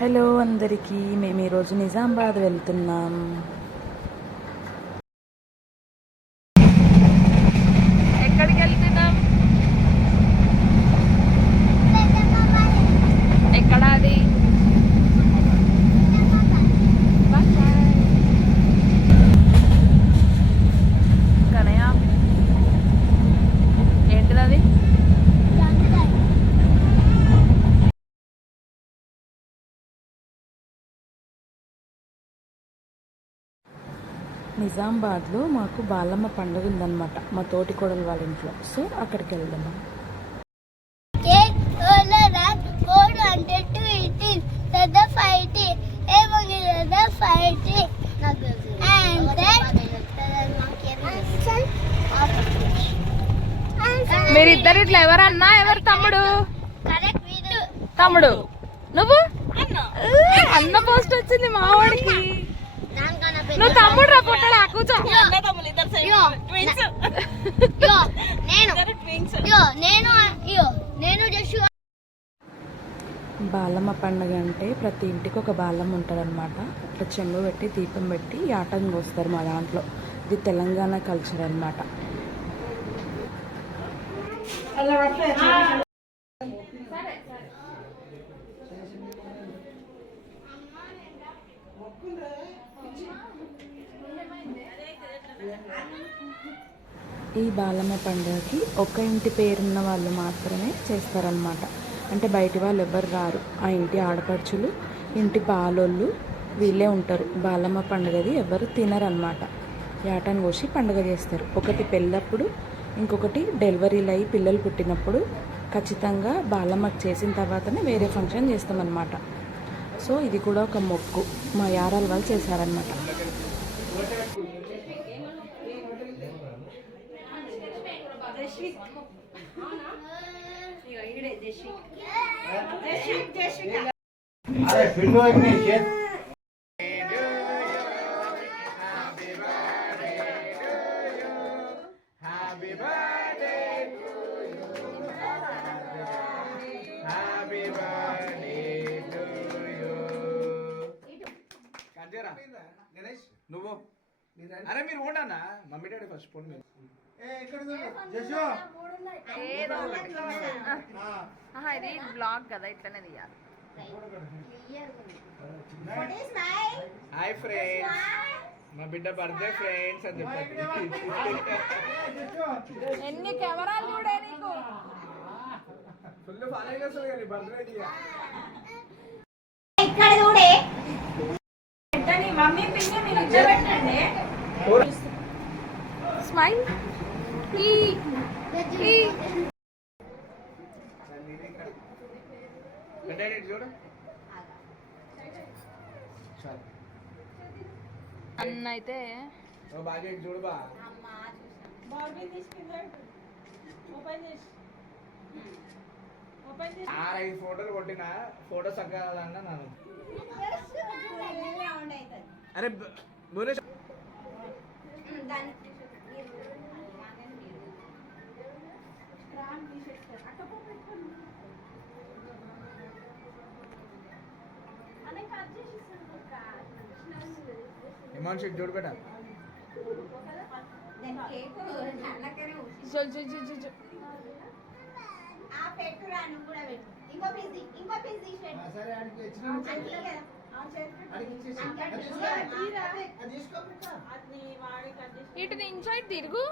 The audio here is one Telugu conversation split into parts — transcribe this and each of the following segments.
హలో అందరికీ, మేము ఈరోజు నిజామాబాద్ వెళ్తున్నాం. ఎక్కడికి వెళ్తున్నాం? ఎక్కడ అది? కనయ్య, ఏంటిది అది? నిజామాబాద్లో మాకు బాలమ్మ పండుగ ఉందన్నమాట, మా తోటి కోడలు వాళ్ళ ఇంట్లో. సో అక్కడికి వెళ్దాము. మీరిద్దరు ఇట్లా ఎవరన్నా ఎవరు? తమ్ముడు తమ్ముడు నువ్వు అన్న పోస్ట్ వచ్చింది మా వాడికి. నువ్వు తమ్ముడు రా, పుట్టడా కూర్చో. బాలమ్మ పండుగ అంటే ప్రతి ఇంటికి ఒక బాలమ్మ ఉంటుంది అనమాట. అట్లా చెంబు పెట్టి దీపం పెట్టి ఆటం కోస్తారు మా దాంట్లో. ఇది తెలంగాణ కల్చర్ అనమాట. ఈ బాలమ్మ పండుగకి ఒక ఇంటి పేరున్న వాళ్ళు మాత్రమే చేస్తారనమాట. అంటే బయటి వాళ్ళు ఎవరు రారు. ఆ ఇంటి ఆడపడుచులు, ఇంటి పాలోళ్ళు వీళ్ళే ఉంటారు. బాలమ్మ పండుగది ఎవరు తినరనమాట. యాటను కోసి పండుగ చేస్తారు. ఒకటి పెళ్ళప్పుడు, ఇంకొకటి డెలివరీలు అయ్యి పిల్లలు పుట్టినప్పుడు ఖచ్చితంగా బాలమ్మకి చేసిన తర్వాతనే వేరే ఫంక్షన్ చేస్తామన్నమాట. సో ఇది కూడా ఒక మొక్కు మా యారాల వాళ్ళు చేశారనమాట. నువ్వు అరే మీరు ఓడన్నా మమ్మీ డాడీ ఫస్ట్ ఫోన్ మీద ఇది బ్లాగ్ కదా, ఇట్లనే తీయాలి. హాయ్ ఫ్రెండ్స్, మా బిడ్డ బర్త్డే ఫ్రెండ్స్ అని చెప్పండి. ఎన్ని కెమెరాలు చూడే నీకు. ఫుల్ ఫాలో చేస్తారు కానీ బర్త్డే ఇక్కడ చూడే. మమ్మీ పిన్ని మీరు పెట్టండి. స్మైల్. అన్న అయితే చూడు బా ఐదు ఫోటోలు కొట్టిన ఫోటో సగ్గాలన్నా నన్ను. అరే భువనేశ్వర్ ఇమాన్ షీట్ చూడు బేటా. ఇటు నుంచి తిరుగు.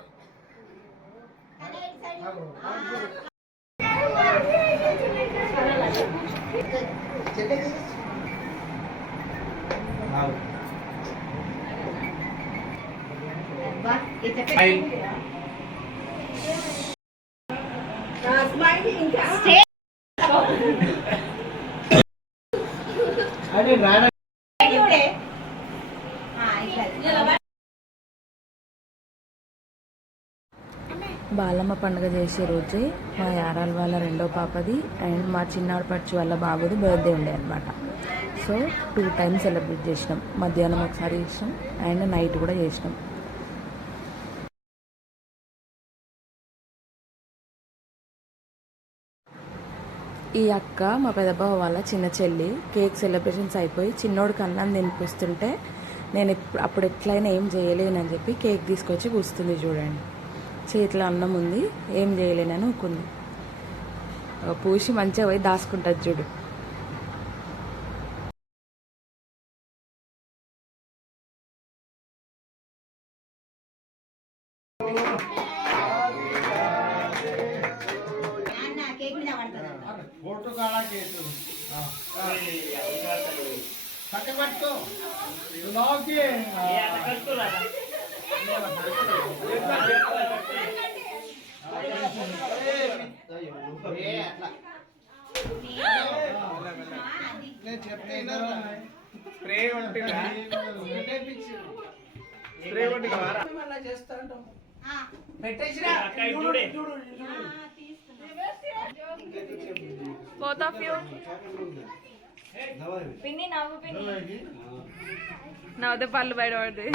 బాలమ్మ పండుగ చేసే రోజే మా యారాల వాళ్ళ రెండో పాపది అండ్ మా చిన్నాడు పచ్చి వాళ్ళ బాబుది బర్త్డే ఉండే అనమాట. సో 2 times సెలబ్రేట్ చేసినాం. మధ్యాహ్నం ఒకసారి చేసినాం అండ్ నైట్ కూడా చేసినాం. ఈ అక్క మా పెద్దబావ వాళ్ళ చిన్న చెల్లి కేక్ సెలబ్రేషన్స్ అయిపోయి చిన్నోడికి అన్నం తినిపిస్తుంటే నేను అప్పుడు ఎట్లయినా ఏం చేయలేనని చెప్పి కేక్ తీసుకొచ్చి కూస్తుంది చూడండి. చేతిలో అన్నం ఉంది, ఏం చేయలేనని ఊకుంది. పూసి మంచిగా పోయి దాచుకుంటుంది చూడు. ఫోటో కాడా కేసు కట్ట పట్టుకో లావుకి నేను చెప్తే స్ప్రే ఉంటుందా స్ప్రే ఉంటుంది అలా చేస్తా ఉంటాం పెట్టేసిరా both of you పిన్ని నవ్వు పిన్ని నవ్వుతే పళ్ళు బయట పడుతుంది